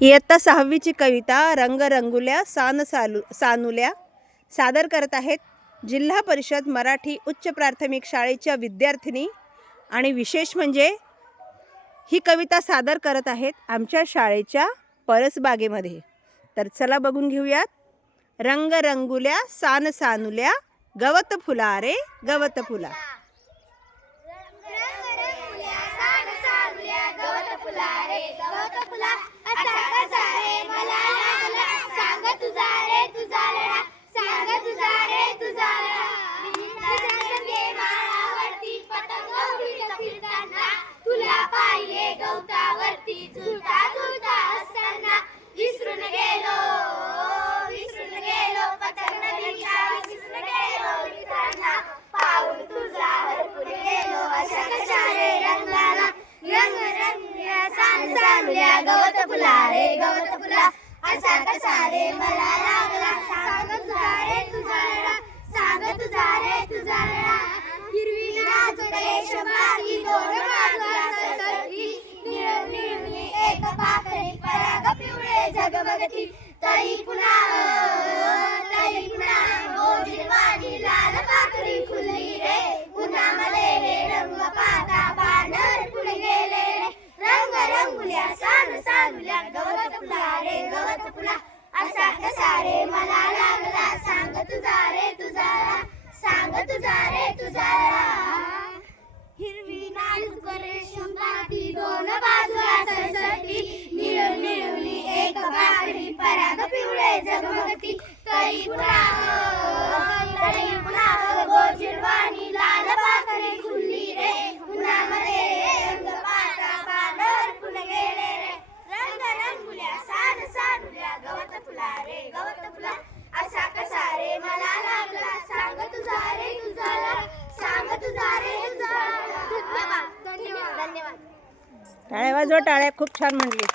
इयत्ता 6वीची कविता रंगरंगुल्या सानुल्या सादर करत आहेत जिल्हा परिषद मराठी उच्च प्राथमिक शाळेच्या विद्यार्थिनी। आणि विशेष म्हणजे ही कविता सादर करत आहेत आमच्या शाळेच्या परसबागेमध्ये। तर चला बघून घेऊयात। रंगरंगुल्या सानुल्या गवत फुला रे गवत फुला। तुला पाहिले गवतावरती झुलता झुलता असताना विसरून गेलो पतंग विसरून गेलो मित्रांना पाऊल तुझा हरपून गेलो अशा कशा रे रंगाला रंग रंगल्या सानुल्या गवत फुला रे गवत फुला असा कसा रे मला लागला सांग तुझा रे तुझा लढा सांग तुझा रे तुझा लढा हिरवी नाजूक रेशमाची दोन बाजूला सरसरती निळनिळी एक पाकळी पराग पिवळे झगमगती तळी पुन्हा मोजीवाणी लाल पाकळी फुलली रे उन्हामध्ये हे रंग पाहता बानर पुढे गेले रे रंग रंगुल्या सानुल्या गवत फुला रे गवत फुला असा कसा रे मला लागला सांग तुझा रे तुझा सांग तुझा रे तुझा हिरवी नाजूक रेशमाची दोन बाजूला सरसरती निळनिळी एक पाकळी पराग पिवळे झगमगती तळी पुन्हा गोजिरवाणी लाल पाकळी फुलली रे उन्हामध्ये रंग पाहता बानर पुढे गेले रे रंग रंगुल्या सानुल्या गवत फुला रे गवत फुला असा कसा रे मला लागला सांग तुझा रे तुझा सांग तुझा रे तुझा धन्यवाद धन्यवाद धन्यवाद। टाळ्या वाजवा टाळ्या खूप छान म्हणली।